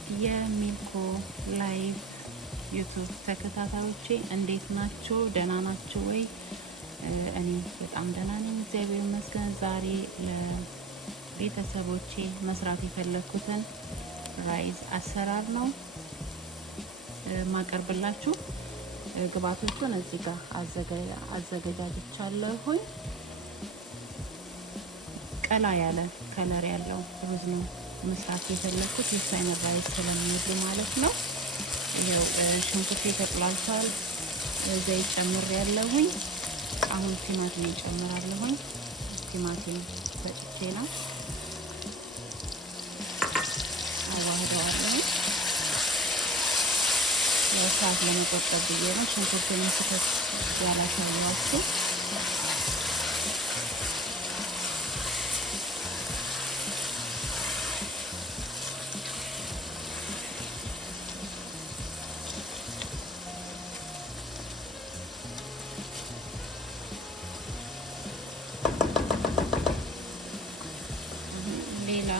ውድ የሚልኮ ላይቭ ዩቱብ ተከታታዮቼ እንዴት ናችሁ? ደህና ናችሁ ወይ? እኔ በጣም ደህና ነኝ፣ እግዚአብሔር ይመስገን። ዛሬ ለቤተሰቦቼ መስራት የፈለኩትን ራይዝ አሰራር ነው ማቀርብላችሁ። ግብአቶቹን እዚህ ጋር አዘገጃጅቻለሁኝ። ቀላ ያለ ከለር ያለው ሩዝ ነው መስራት የፈለኩት የሳይን ራይዝ ስለሚወዱ ማለት ነው። ይኸው ሽንኩርት ተቆላልቷል፣ ዘይት ጨምሬያለሁኝ። አሁን ቲማቲም ጨምራለሁኝ። ቲማቲም ፈጭቼ ነው አዋህደዋለሁ። ሰዓት ለመቆጠብ ብዬ ነው ሽንኩርቱን ስከት ያላሳየኋችሁ። ሌላ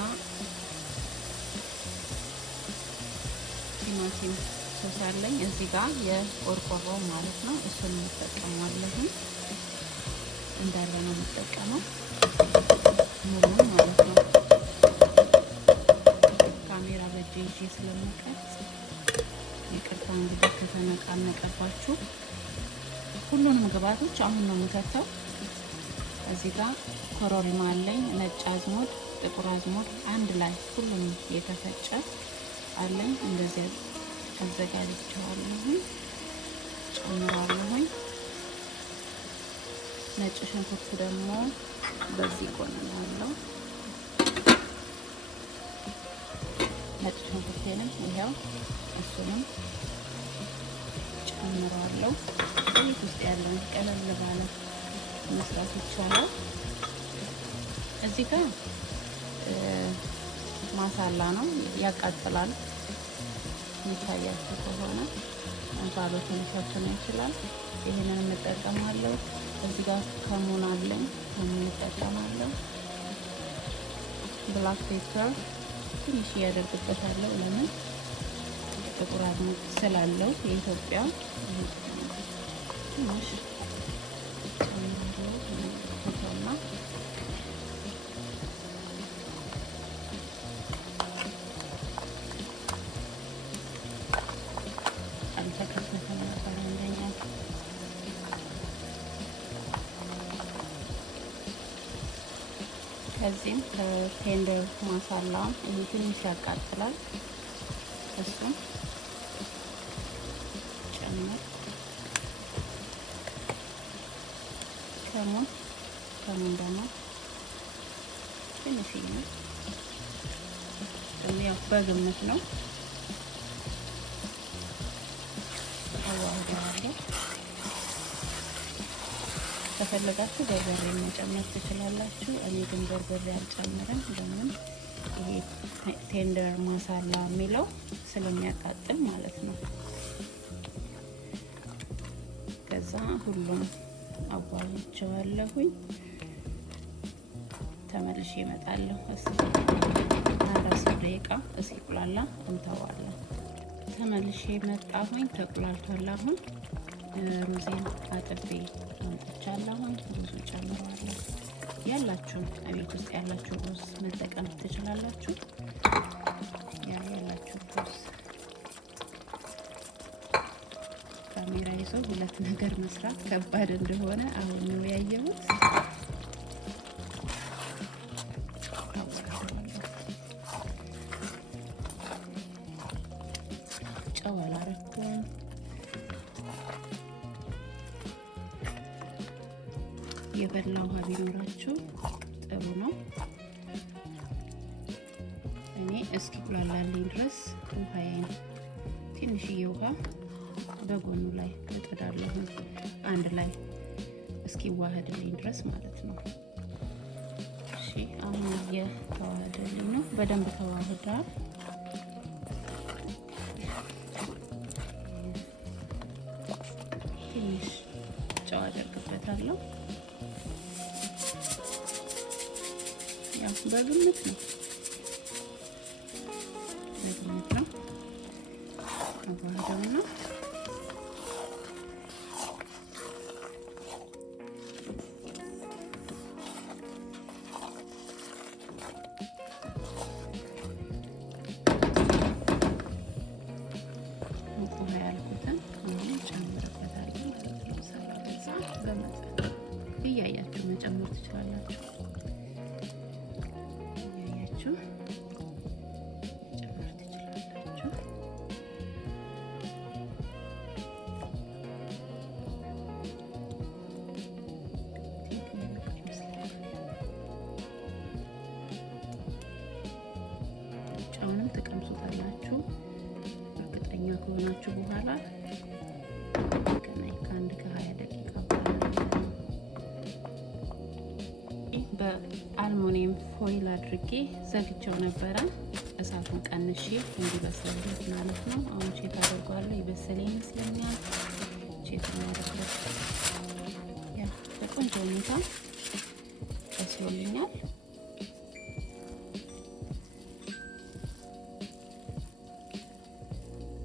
ቲማቲም ሶስ አለኝ እዚህ ጋር የቆርቆሮ ማለት ነው። እሱን እንጠቀማለሁ። እንዳለ ነው የምጠቀመው ሙሉ ማለት ነው። ካሜራ በእጄ ይዤ ስለምቀርጽ ይቅርታ እንግዲህ ከተነቃነቀባችሁ። ሁሉንም ግብአቶች አሁን ነው የምከተው። እዚህ ጋር ኮረሪማ አለኝ፣ ነጭ አዝሙድ፣ ጥቁር አዝሙድ አንድ ላይ ሁሉንም የተፈጨ አለኝ። እንደዚህ አዘጋጅቼዋለሁ። ጨምራለሁ። ነጭ ሽንኩርቱ ደግሞ በዚህ ጎን ነው ያለው። ነጭ ሽንኩርቴንም ይሄው እሱንም ጨምራለሁ። ቤት ውስጥ ያለውን ቀለል ባለ መስራት ይቻላል። እዚህ ጋር ማሳላ ነው፣ ያቃጥላል። የሚታያችሁ ከሆነ እንፋሎቱን ሊሸፍን ይችላል። ይሄንን እንጠቀማለሁ። እዚህ ጋር ከሙን አለኝ፣ ከሙን እንጠቀማለሁ። ብላክ ፔፐር ትንሽ ያደርግበታለሁ። ለምን? ጥቁር አዝሙድ ስላለው የኢትዮጵያ ትንሽ ከዚህም ከቴንደር ማሳላ ይሄ ትንሽ ያቃጥላል። እሱም ጨምር። ከሙን ደግሞ ትንሽ ነው፣ ያው በግምት ነው። አዋህደዋለሁ። ከፈለጋችሁ በርበሬ መጨመር ትችላላችሁ። እኔ ግን በርበሬ አልጨምርም። ለምን? ይሄ ቴንደር ማሳላ የሚለው ስለሚያቃጥል ማለት ነው። ከዛ ሁሉም አዋህቼዋለሁኝ። ተመልሼ እመጣለሁ። 10 ደቂቃ እስኪቁላላ እንተዋለን። ተመልሼ መጣሁኝ። ተቁላልቷል። አሁን ሩዜን አጥቤ አምጥቻለሁኝ። ሩዙ ጨምረዋለሁ። ያላችሁ ቤት ውስጥ ያላችሁ ሩዝ መጠቀም ትችላላችሁ። ያላችሁ ሩዝ ካሜራ ይዞ ሁለት ነገር መስራት ከባድ እንደሆነ አሁን ነው ያየሁት። ጨው አላረኩም። የበላ ውሃ ቢኖራችሁ ጥሩ ነው። እኔ እስኪቁላላልኝ ድረስ ውሃዬን ትንሽዬ ውሃ በጎኑ ላይ እጥዳለሁ፣ አንድ ላይ እስኪዋሃድልኝ ድረስ ማለት ነው። እሺ አሁን እየተዋሃደልኝ ነው። በደንብ ተዋህዷል። ትንሽ ጨው አደርግበታለሁ። ያው በግምት ነው። አዋህደውና ውሃ ያልኩትን አሁን ጨምርበታለሁ ማለት ነው። ሳላበዛ በመጠን እያያችሁ መጨመር ትችላላችሁ። እያያችሁ መጨመር ትችላላችሁ። ጨውንም ትቀምሱታላችሁ እርግጠኛ ከሆናችሁ በኋላ ከአንድ ከ20 ደቂቃ በአልሙኒየም ፎይል አድርጌ ዘግቼው ነበረ። እሳቱን ቀንሼ እንዲበስልልኝ ማለት ነው። አሁን ቼክ አድርጓለሁ። የበሰለ ይመስለኛል። ቼክ እናደርጋለን። ያ በቆንጆ ሁኔታ በስሎልኛል።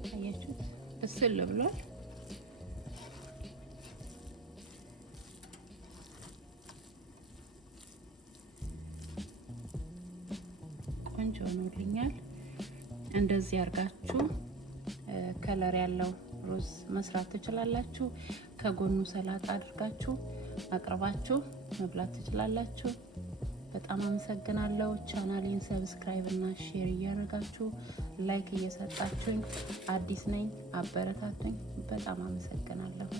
አያችሁት? በስል ብሏል። ቆንጆ ሆኖልኛል። እንደዚህ አርጋችሁ ከለር ያለው ሩዝ መስራት ትችላላችሁ። ከጎኑ ሰላጣ አድርጋችሁ አቅርባችሁ መብላት ትችላላችሁ። በጣም አመሰግናለሁ። ቻናሌን ሰብስክራይብ እና ሼር እያደረጋችሁ ላይክ እየሰጣችሁኝ፣ አዲስ ነኝ አበረታቱኝ። በጣም አመሰግናለሁ።